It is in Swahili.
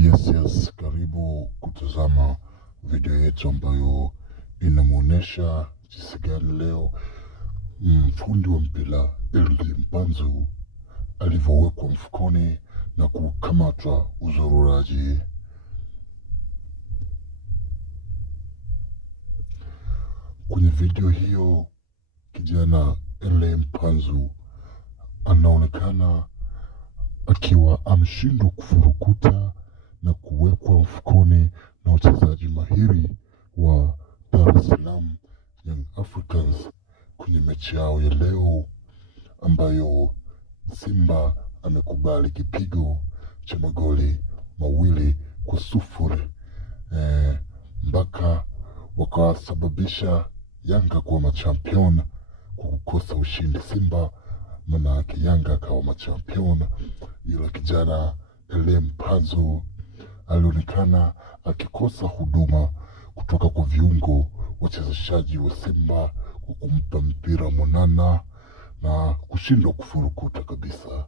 Yes, karibu kutazama video yetu ambayo inamuonesha jinsi gani leo mfundi wa mpira Elie Mpanzu alivyowekwa mfukoni na kukamatwa uzururaji. Kwenye video hiyo kijana Elie Mpanzu anaonekana akiwa ameshindwa kufurukuta na kuwekwa mfukoni na wachezaji mahiri wa Dar es Salaam Young Africans kwenye mechi yao ya leo, ambayo Simba amekubali kipigo cha magoli 2-0 mpaka wakawasababisha Yanga kuwa machampion kwa kukosa ushindi Simba, manake Yanga akawa machampion. Ila kijana Elie Mpanzu alionekana akikosa huduma kutoka kwa viungo wachezeshaji wa Simba kwa kumpa mpira mwanana na kushindwa kufurukuta kabisa.